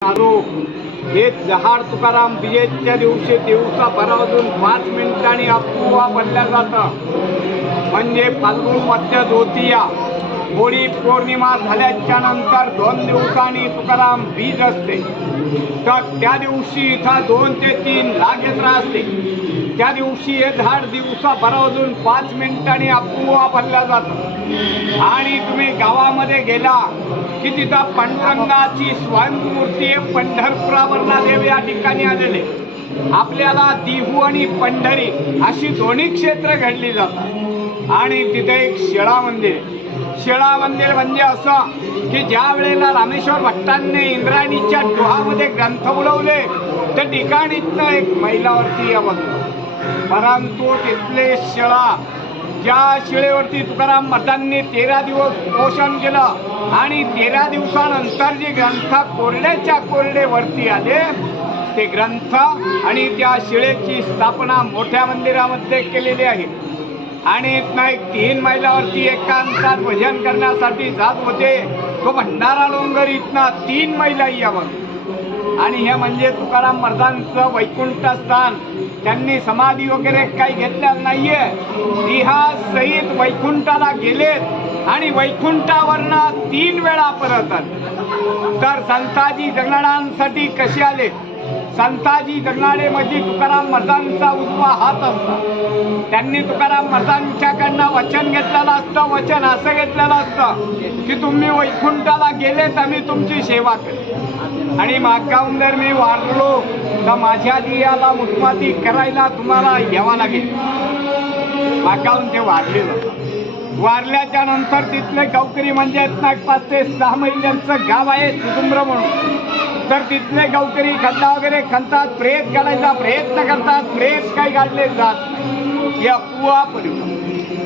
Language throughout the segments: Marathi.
आरोप हे जहाड तुकाराम बीजेच्या दिवशी दिवसा भरावरून 5 मिनिटांनी अफवा बनल्या जातं. म्हणजे फाल्गुन मध्य द्वितीया होळी पौर्णिमा झाल्याच्या नंतर 2 दिवसांनी तुकाराम बीज असते. तर त्या दिवशी इथं 2 ते 3 लागेत्र असते. त्या दिवशी हे झाड दिवसा भरावरून 5 मिनिटांनी अफवा बनल्या जातं. आणि तुम्ही गावामध्ये गेला की तिथं पांडुरंगाची स्वयंमूर्ती पंढरपुरावरला देव या ठिकाणी आलेले. आपल्याला देहू आणि पंढरी अशी दोन्ही क्षेत्र घडली जातात. आणि तिथे एक शिळा मंदिर म्हणजे असं की ज्या वेळेला रामेश्वर भट्टांनी इंद्रायणीच्या डोहामध्ये ग्रंथ बुडवले त्या ठिकाणीतनं एक मैलावरती यावं. परंतु तिथले शिळा ज्या शिळेवरती तुकाराम महाराजांनी 13 दिवस पोषण केलं आणि 13 दिवसानंतर जे ग्रंथ कोरड्याच्या कोरडे वरती आले ते ग्रंथ आणि त्या शिळेची स्थापना मोठ्या मंदिरामध्ये केलेली आहे. आणि इथनं एक 3 मैलावरती एकांतात भजन करण्यासाठी जात होते. तो भंडारा डोंगर इथनं 3 मैला यावं. आणि हे म्हणजे तुकाराम महाराजांचं वैकुंठ स्थान. त्यांनी समाधी वगैरे काही घेतलेलं नाहीये. देहासहित वैकुंठाला गेलेत आणि वैकुंठावरनं 3 वेळा परत आले. तर संताजी जगणाऱ्यांसाठी कसे आले? संताजी जगणारे म्हणजे तुकाराम महाराजांचा उजवा हात असता. त्यांनी तुकाराम महाराजांच्याकडनं वचन घेतलेलं असतं. वचन असं घेतलेलं असतं की तुम्ही वैकुंठाला गेलेत आम्ही तुमची सेवा करू. आणि मागाहून जर मी वारलो तर माझ्या दियाला मुठमाती करायला तुम्हाला यावं लागेल. मागाहून ते वारले जातात. वारल्याच्या नंतर तिथले गावकरी म्हणजे 5 ते 6 मैलांचं गाव आहे सुदुम्र म्हणून. तर तिथले गावकरी खड्डा वगैरे खणतात, प्रेत काढायचा प्रयत्न करतात. प्रेत काही काढले जात ही अफवा पडली.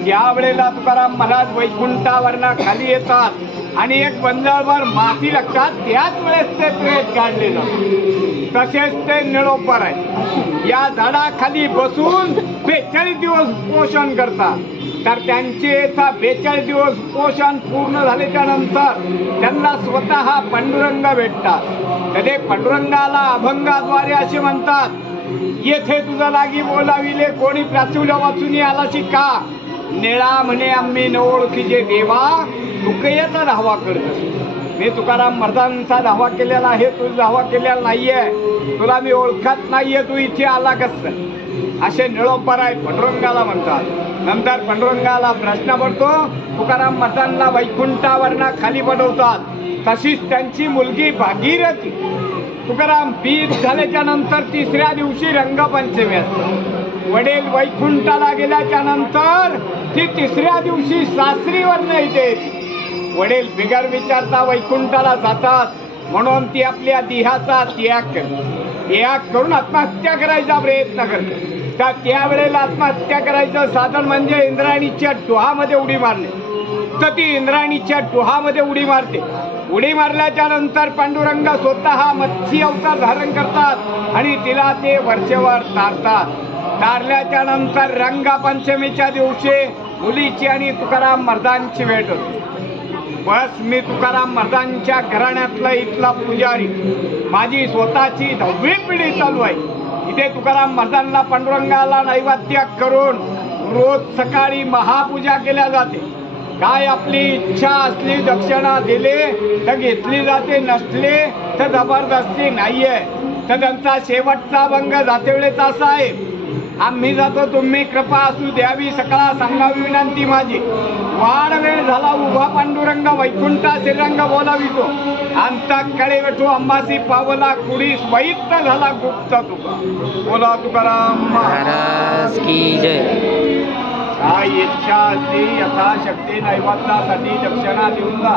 ज्या वेळेला तुकाराम महाराज वैकुंठावरनं खाली येतात आणि एक बंजाळभर माती लागतात त्याच वेळेस ते प्रेत काढले जातात. तसेच ते निळोपर आहे. या झाडाखाली बसून 42 दिवस पोषण करतात. तर त्यांचे 42 दिवस पोषण पूर्ण झाल्याच्या नंतर त्यांना स्वतः पांडुरंग भेटतात. तर ते पांडुरंगाला अभंगाद्वारे असे म्हणतात, येथे तुझा लागी बोलाविले कोणी प्राचुल्या वाचून आलाशी का? निळा म्हणे आम्ही न ओळखीचे देवा तुकयचा धावा करत. मी तुकाराम महाराजांचा धावा केलेला आहे, तुझा धावा केलेला नाहीये. तुला मी ओळखत नाहीये, तू इथे आला कस? असे निळोपर आहे पांडुरंगाला म्हणतात. नंतर पांडुरंगाला प्रश्न पडतो. तुकाराम महाराजांना वैकुंठावरनं खाली पडवतात. तशीच त्यांची मुलगी भागीरथी तुकाराम बीज झाल्याच्या नंतर 3ऱ्या दिवशी रंगपंचमी असते. वडील वैकुंठाला गेल्याच्या नंतर ती 3ऱ्या दिवशी सासरीवरनं येते. वडील बिगर विचारता वैकुंठाला जातात म्हणून ती आपल्या देहाचा त्याग करून आत्महत्या करायचा प्रयत्न करते. तर त्यावेळेला आत्महत्या करायचं साधन म्हणजे इंद्रायणीच्या डोहामध्ये उडी मारणे. तर ती इंद्रायणीच्या डोहामध्ये उडी मारते. उडी मारल्याच्या नंतर पांडुरंग स्वतः मत्स्य अवतार धारण करतात आणि तिला ते वरचेवर तारतात. तारल्याच्या नंतर रंगपंचमीच्या दिवशी मुलीची आणि तुकाराम महाराजांची भेट होते. बस मी तुकाराम महाराजांच्या घराण्यातला इथला पुजारी. माझी स्वतःची 10वी पिढी चालू आहे. इथे तुकाराम महाराजांना पांडुरंगाला नैवेद्य करून रोज सकाळी महापूजा केल्या जाते. काय आपली इच्छा असली दक्षिणा दिले तर घेतली जाते, नसले तर जबरदस्ती नाहीये. तर त्यांचा शेवटचा भंग जाते वेळेचा असा आहे, आम्ही जातो तुम्ही कृपा असू द्यावी सकळा सांगावी विनंती माझी. वाढ वेळ झाला उभा पांडुरंग वैकुंठा श्रीरंग बोलावितो. अंतकडे वेठू अंबासी पावला कुडी वैत्त झाला गुप्त तुका. बोला तुकाराम महाराज की जय. काय इच्छा असली यथाशक्ती नैवेद्यासाठी दक्षिणा देऊन जा.